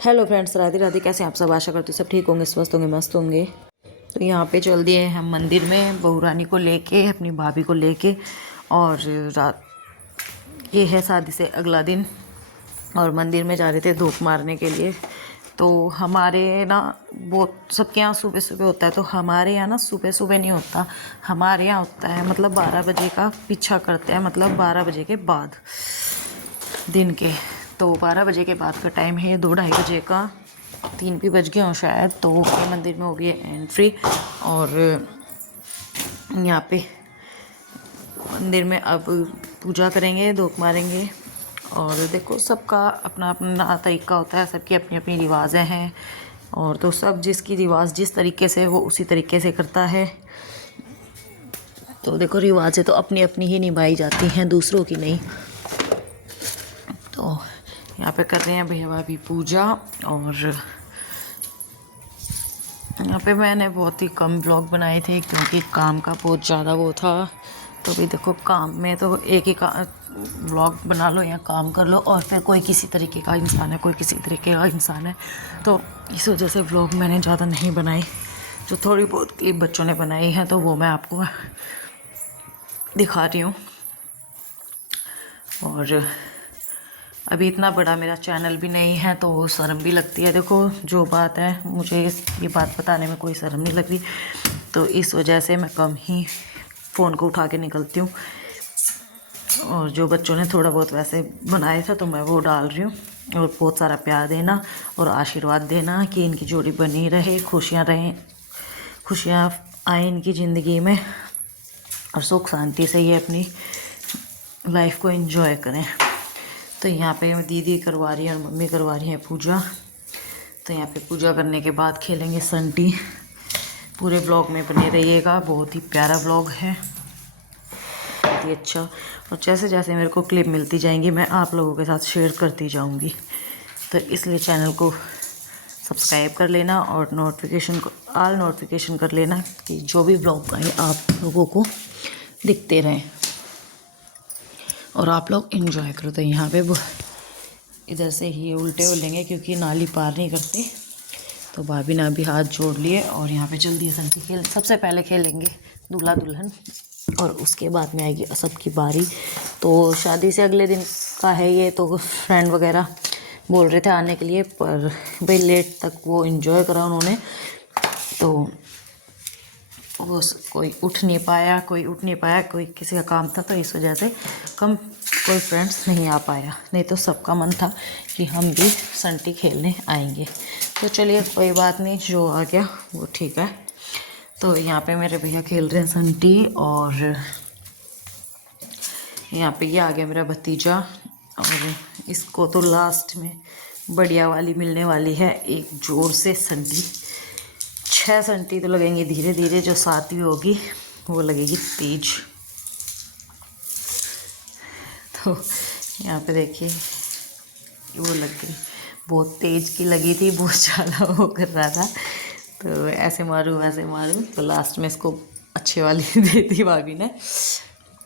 Hello friends, Radhe Radhe. कैसे हैं आप सब? आशा करती हूँ सब ठीक होंगे, स्वस्थ होंगे, मस्त होंगे। तो यहाँ पे चल दिए हम मंदिर में बहू रानी को लेके, अपनी भाभी को लेके। और रात ये है शादी से अगला दिन, और मंदिर में जा रहे थे धूप मारने के लिए। तो हमारे ना बहुत सबके यहाँ सुबह सुबह होता है, तो हमारे यहाँ ना सुबह सुबह नहीं होता। हमारे यहाँ होता है मतलब 12 बजे का पीछा करते हैं, मतलब 12 बजे के बाद दिन के। तो 12 बजे के बाद का टाइम है, 2-2:30 बजे का, 3 भी बज गए हों शायद। तो ये मंदिर में हो गई है एंट्री, और यहाँ पे मंदिर में अब पूजा करेंगे, धूप मारेंगे। और देखो, सबका अपना अपना तरीका होता है, सबकी अपनी अपनी रिवाजें हैं। और तो सब जिसकी रिवाज जिस तरीके से वो उसी तरीके से करता है। तो देखो, रिवाजें तो अपनी अपनी ही निभाई जाती हैं, दूसरों की नहीं। तो यहाँ पे कर रहे हैं भैया भाभी पूजा। और यहाँ पे मैंने बहुत ही कम ब्लॉग बनाए थे क्योंकि काम का बहुत ज़्यादा वो था। तो भी देखो, काम में तो एक ही ब्लॉग बना लो या काम कर लो, और फिर कोई किसी तरीके का इंसान है, कोई किसी तरीके का इंसान है। तो इस वजह से ब्लॉग मैंने ज़्यादा नहीं बनाई। जो थोड़ी बहुत क्लिप बच्चों ने बनाई है तो वो मैं आपको दिखा रही हूँ। और अभी इतना बड़ा मेरा चैनल भी नहीं है तो शर्म भी लगती है। देखो, जो बात है, मुझे ये बात बताने में कोई शर्म नहीं लग रही। तो इस वजह से मैं कम ही फ़ोन को उठा के निकलती हूँ। और जो बच्चों ने थोड़ा बहुत वैसे बनाया था तो मैं वो डाल रही हूँ। और बहुत सारा प्यार देना और आशीर्वाद देना कि इनकी जोड़ी बनी रहे, खुशियाँ रहें, खुशियाँ आए इनकी ज़िंदगी में, और सुख शांति से ये अपनी लाइफ को एंजॉय करें। तो यहाँ पे दीदी करवा रही है और मम्मी करवा रही है पूजा। तो यहाँ पे पूजा करने के बाद खेलेंगे संटी। पूरे ब्लॉग में बने रहिएगा, बहुत ही प्यारा ब्लॉग है, बहुत ही अच्छा। और जैसे जैसे मेरे को क्लिप मिलती जाएंगी मैं आप लोगों के साथ शेयर करती जाऊँगी। तो इसलिए चैनल को सब्सक्राइब कर लेना और ऑल नोटिफिकेशन कर लेना कि जो भी ब्लॉग आए आप लोगों को दिखते रहें और आप लोग एंजॉय करो। तो यहाँ पे इधर से ही उल्टे हो लेंगे क्योंकि नाली पार नहीं करते। तो भाभी ने भी हाथ जोड़ लिए और यहाँ पे जल्दी संटी खेल, सबसे पहले खेलेंगे दूल्हा दुल्हन, और उसके बाद में आएगी सबकी बारी। तो शादी से अगले दिन का है ये, तो फ्रेंड वगैरह बोल रहे थे आने के लिए, पर भाई लेट तक वो एंजॉय करा उन्होंने। तो वो कोई उठ नहीं पाया, कोई किसी का काम था, तो इस वजह से कोई फ्रेंड्स नहीं आ पाया। नहीं तो सबका मन था कि हम भी संटी खेलने आएंगे। तो चलिए, कोई बात नहीं, जो आ गया वो ठीक है। तो यहाँ पे मेरे भैया खेल रहे हैं संटी, और यहाँ पे ये आ गया मेरा भतीजा। और इसको तो लास्ट में बढ़िया वाली मिलने वाली है, एक जोर से संटी। 6 संटी तो लगेंगे धीरे धीरे, जो 7वीं होगी वो लगेगी तेज। तो यहाँ पे देखिए, वो लग गई, बहुत तेज की लगी थी, बहुत ज़्यादा वो कर रहा था। तो ऐसे मारूँ वैसे मारूँ, तो लास्ट में इसको अच्छी वाली दे दी भाभी ने।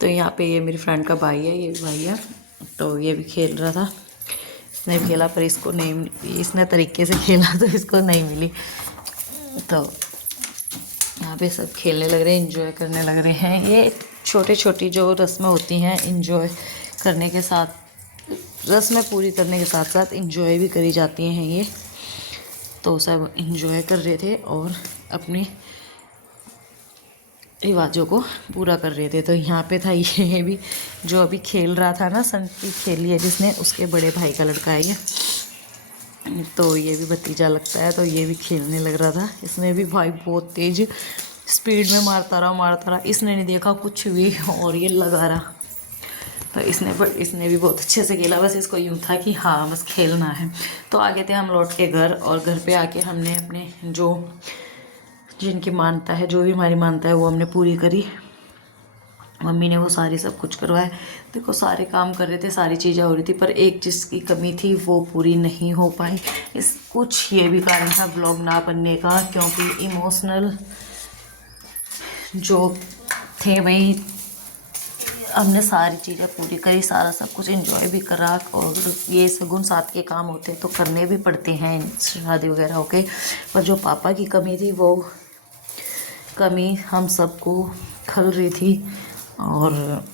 तो यहाँ पे ये मेरी फ्रेंड का भाई है, ये भाई है, तो ये भी खेल रहा था। इसने भी खेला पर इसको नहीं, इसने तरीके से खेला तो इसको नहीं मिली। तो यहाँ पे सब खेलने लग रहे हैं, एंजॉय करने लग रहे हैं। ये छोटी छोटी जो रस्में होती हैं, एंजॉय करने के साथ, रस्में पूरी करने के साथ साथ एंजॉय भी करी जाती हैं ये। तो सब एंजॉय कर रहे थे और अपने रिवाजों को पूरा कर रहे थे। तो यहाँ पे था ये भी, जो अभी खेल रहा था ना, संटी खेली है जिसने, उसके बड़े भाई का लड़का है ये। तो ये भी भतीजा लगता है, तो ये भी खेलने लग रहा था। इसने भी भाई बहुत तेज स्पीड में मारता रहा, इसने नहीं देखा कुछ भी और ये लगा रहा। तो इसने भी बहुत अच्छे से खेला, बस इसको यूँ था कि हाँ बस खेलना है। तो आगे थे हम लौट के घर, और घर पे आके हमने अपने जो जिनकी मानता है, जो भी हमारी मानता है, वो हमने पूरी करी। मम्मी ने वो सारी सब कुछ करवाया। देखो, सारे काम कर रहे थे, सारी चीज़ें हो रही थी, पर एक चीज़ की कमी थी, वो पूरी नहीं हो पाई। कुछ ये भी कारण था ब्लॉग ना बनने का, क्योंकि इमोशनल जो थे वही हमने सारी चीज़ें पूरी करी, सारा सब कुछ एंजॉय भी करा। और ये सगुन साथ के काम होते हैं तो करने भी पड़ते हैं शादी वगैरह होके। पर जो पापा की कमी थी वो कमी हम सबको खल रही थी, और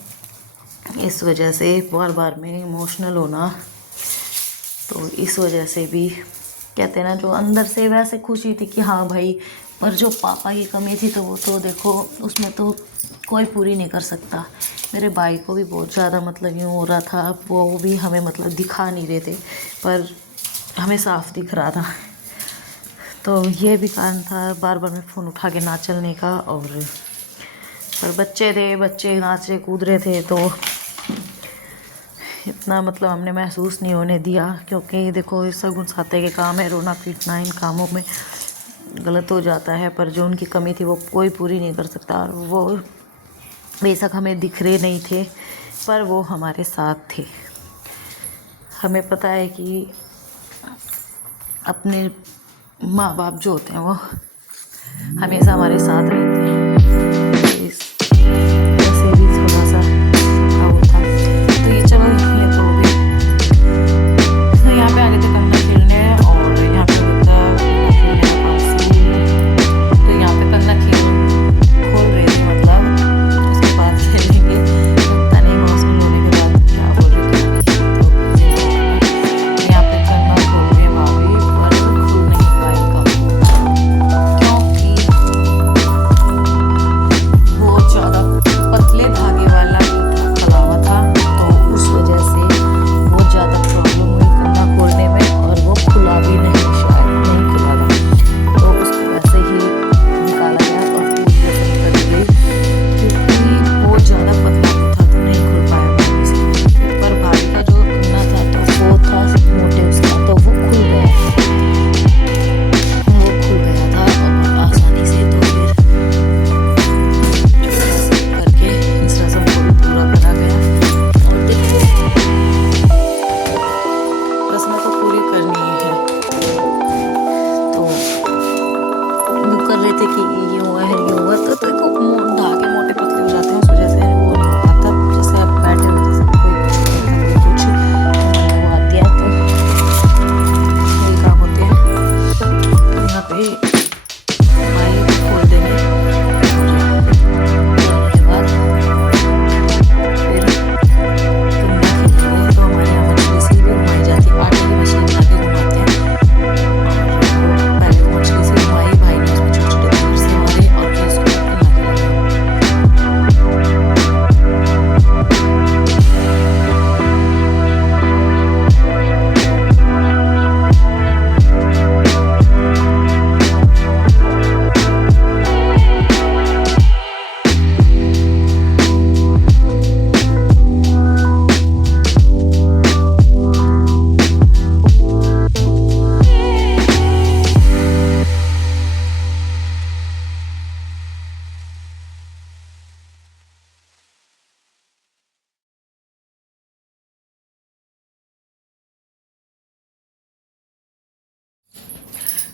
इस वजह से बार बार में इमोशनल होना, तो इस वजह से भी कहते हैं ना, जो अंदर से वैसे खुशी थी कि हाँ भाई, पर जो पापा की कमी थी तो वो तो देखो उसमें तो कोई पूरी नहीं कर सकता। मेरे भाई को भी बहुत ज़्यादा मतलब यूँ हो रहा था, वो भी हमें मतलब दिखा नहीं रहे थे पर हमें साफ दिख रहा था। तो ये भी कारण था बार बार मैं फ़ोन उठा के ना चलने का। और पर बच्चे थे, बच्चे नाच रहे कूद रहे थे तो इतना मतलब हमने महसूस नहीं होने दिया, क्योंकि देखो ये सगुन साथे के काम है, रोना पीटना इन कामों में गलत हो जाता है। पर जो उनकी कमी थी वो कोई पूरी नहीं कर सकता, और वो बेशक हमें दिख रहे नहीं थे पर वो हमारे साथ थे। हमें पता है कि अपने माँ बाप जो होते हैं वो हमेशा हमारे साथ रहते हैं। वैसे भी थोड़ा सा वो था। तो ये चलो ये तो भी, तो यहाँ पे आगे थे कंगना खेलने, और यहाँ पे होता खेलने का पास। तो यहाँ पे कंगना खोल रहे थे, मतलब उसके बाद खेलेंगे, पता नहीं मौसम होने के बाद क्या बोल रहे थे। तो यहाँ पे कंगना खोल रहे भाभी, पर खुल नहीं पाएगा क्योंकि बहुत ज़्यादा पतले धागे वाला खला हुआ था, तो उस वजह से बहुत ज़्यादा प्रॉब्लम हुई कंगना खोलने में, और वो खुला भी नहीं, शायद नहीं खुला था, तो उसको वैसे ही निकाला गया और पूरी रस्म करी गई, क्योंकि बहुत ज़्यादा पतला था तो नहीं खुल पाया भाभी से। पर भाभी का जो कंगना था तो वो था मोटे उसका, तो वो खुल गया था और आसानी से। तो फिर करके इस रस्म को भी पूरा करा गया। और देखो रस्म तो पूरी करनी है, तो वो कर रहे थे कि ये हुआ है ये हुआ, तो देखो धागे मोटे पतले हो जाते हैं, उस वजह से वो नहीं हो पाता। जैसे आप बैठे हुए जैसे कोई कुछ वो आती है तो यही काम होते हैं। तो यहाँ पे माई खोल देंगे, और खोलने के बाद फिर कंगना खेलेंगे। तो हमारे यहाँ मछली सी भी घुमाई जाती है, आटे की मशीन ला के घुमाते हैं, और पहले वो मछली से घुमाई, भाई ने उसमें छोटे छोटे कलर से मारे और फिर उसको कंगना खिलाया।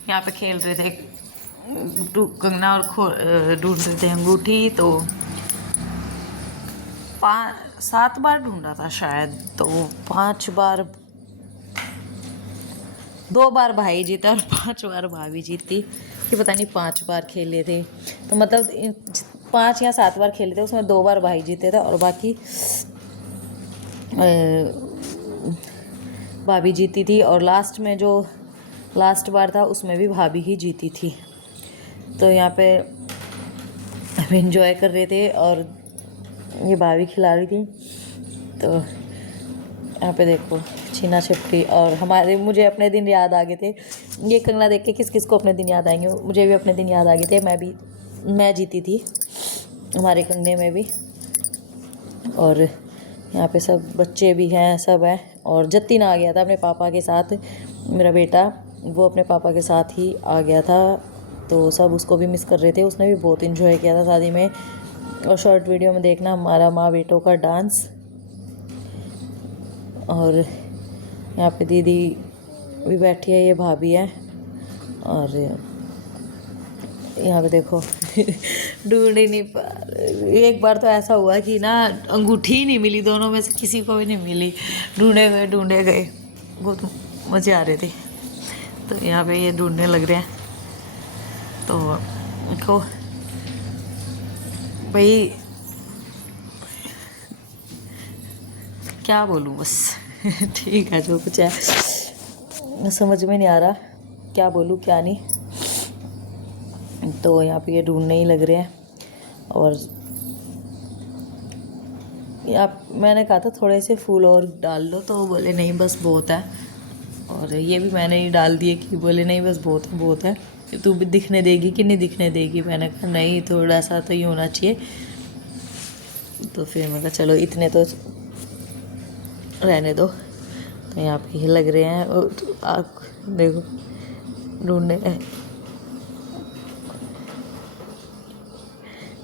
यहाँ पे खेल रहे थे कंगना, और ढूंढ रहे थे अंगूठी। तो 7 बार ढूंढा था शायद, तो 5 बार, 2 बार भाई जीता और 5 बार भाभी जीती, कि पता नहीं 5 बार खेले थे। तो मतलब 5 या 7 बार खेले थे, उसमें 2 बार भाई जीते थे और बाकी भाभी जीती थी। और लास्ट में जो लास्ट बार था उसमें भी भाभी ही जीती थी। तो यहाँ पे हम एंजॉय कर रहे थे और ये भाभी खिला रही थी। तो यहाँ पे देखो छीना छिपटी, और मुझे अपने दिन याद आ गए थे। ये कंगना देख के किस किस को अपने दिन याद आएंगे, मुझे भी अपने दिन याद आ गए थे। मैं जीती थी हमारे कंगने में भी। और यहाँ पे सब बच्चे भी हैं, सब हैं। और जतिन आ गया था अपने पापा के साथ, मेरा बेटा, वो अपने पापा के साथ ही आ गया था। तो सब उसको भी मिस कर रहे थे, उसने भी बहुत इन्जॉय किया था शादी में। और शॉर्ट वीडियो में देखना हमारा माँ बेटों का डांस। और यहाँ पे दीदी भी बैठी है, ये भाभी है। और यहाँ पे देखो ढूंढ ही नहीं पा। एक बार तो ऐसा हुआ कि ना अंगूठी ही नहीं मिली, दोनों में से किसी को भी नहीं मिली। ढूंढे गए, बहुत मज़े आ रहे थे। तो यहाँ पे ये ढूंढने लग रहे हैं। तो देखो भाई क्या बोलूँ बस ठीक है, जो कुछ है समझ में नहीं आ रहा क्या बोलूँ क्या नहीं। तो यहाँ पे ये ढूंढने ही लग रहे हैं। और मैंने कहा था थोड़े से फूल और डाल लो, तो बोले नहीं बस बहुत है। और ये भी मैंने ही डाल दिए कि बोले नहीं बस बहुत है, तू भी दिखने देगी कि नहीं दिखने देगी। मैंने कहा नहीं, थोड़ा सा तो ही होना चाहिए। तो फिर मैं कहा चलो इतने तो रहने दो। तो यहाँ पे ही लग रहे हैं, और आप देखो ढूंढने।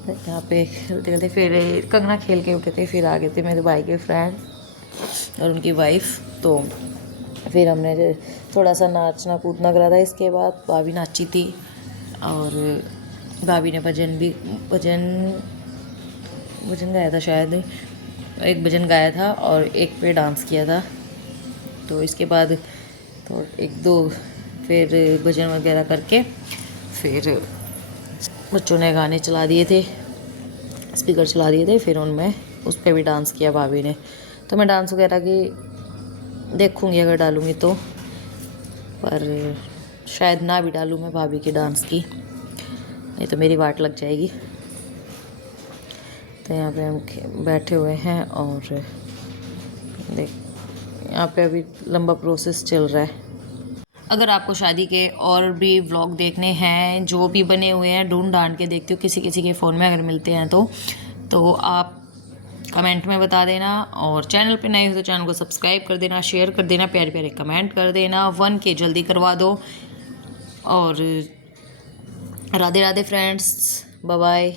यहाँ पे खेलते खेलते फिर कंगना खेल के उठे थे। फिर आ गए थे मेरे भाई के फ्रेंड और उनकी वाइफ। तो फिर हमने थोड़ा सा नाचना कूदना करा था। इसके बाद भाभी नाची थी, और भाभी ने भजन गाया था शायद। एक भजन गाया था और एक पे डांस किया था। तो इसके बाद तो एक दो फिर भजन वगैरह करके फिर बच्चों ने गाने चला दिए थे, स्पीकर चला दिए थे। फिर उनमें उस पर भी डांस किया भाभी ने। तो मैं डांस वगैरह की देखूँगी अगर डालूँगी तो, पर शायद ना भी डालूँ मैं भाभी की डांस की, नहीं तो मेरी वाट लग जाएगी। तो यहाँ पे हम बैठे हुए हैं और देख यहाँ पे अभी लंबा प्रोसेस चल रहा है। अगर आपको शादी के और भी व्लॉग देखने हैं, जो भी बने हुए हैं, ढूंढ के देखते हो किसी के फ़ोन में अगर मिलते हैं तो आप कमेंट में बता देना। और चैनल पे नए हो तो चैनल को सब्सक्राइब कर देना, शेयर कर देना, प्यारे प्यारे कमेंट कर देना। 1K जल्दी करवा दो। और Radhe Radhe friends, bye bye.